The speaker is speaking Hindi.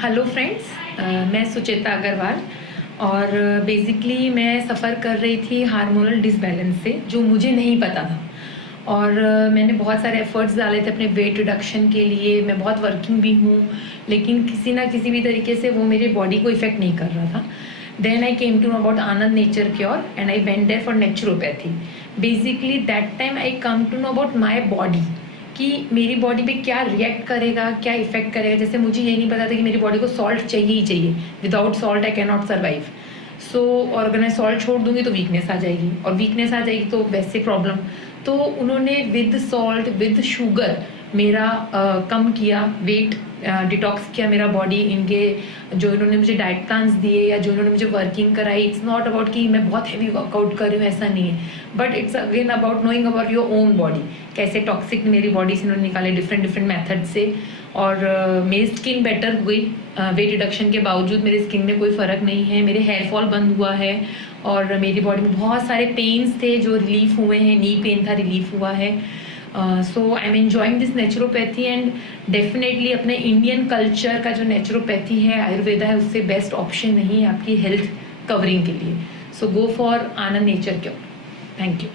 हेलो फ्रेंड्स, मैं सुचेता अग्रवाल और बेसिकली मैं सफ़र कर रही थी हार्मोनल डिसबैलेंस से, जो मुझे नहीं पता था। और मैंने बहुत सारे एफर्ट्स डाले थे अपने वेट रिडक्शन के लिए। मैं बहुत वर्किंग भी हूँ, लेकिन किसी ना किसी भी तरीके से वो मेरे बॉडी को इफ़ेक्ट नहीं कर रहा था। Then I came to know about Anand nature cure and I went there for naturopathy. Basically that time I come to know about my body, कि मेरी बॉडी पे क्या रिएक्ट करेगा, क्या इफेक्ट करेगा। जैसे मुझे ये नहीं पता था कि मेरी बॉडी को सॉल्ट चाहिए ही चाहिए, without salt I can not survive. So और अगर मैं सॉल्ट छोड़ दूंगी तो वीकनेस आ जाएगी, और वीकनेस आ जाएगी तो वैसे प्रॉब्लम। तो उन्होंने विद सॉल्ट विद शुगर मेरा कम किया, वेट डिटॉक्स किया मेरा बॉडी। इनके जो इन्होंने मुझे डाइट प्लान्स दिए या जो इन्होंने मुझे वर्किंग कराई, इट्स नॉट अबाउट कि मैं बहुत हैवी वर्कआउट कर रही हूँ, ऐसा नहीं है। But it's again about knowing about your own body, कैसे टॉक्सिक मेरी बॉडी से इन्होंने निकाले डिफरेंट मेथड से। और मेरी स्किन बेटर हुई। वेट रिडक्शन के बावजूद मेरी स्किन में कोई फ़र्क नहीं है, मेरे हेयर फॉल बंद हुआ है, और मेरी बॉडी में बहुत सारे पेन्स थे जो रिलीफ हुए हैं। नी पेन था, रिलीफ हुआ है। So I am enjoying this naturopathy and definitely अपने इंडियन कल्चर का जो नेचुरोपैथी है, आयुर्वेदा है, उससे बेस्ट ऑप्शन नहीं है आपकी हेल्थ कवरिंग के लिए। So go for Anand nature cure. Thank you.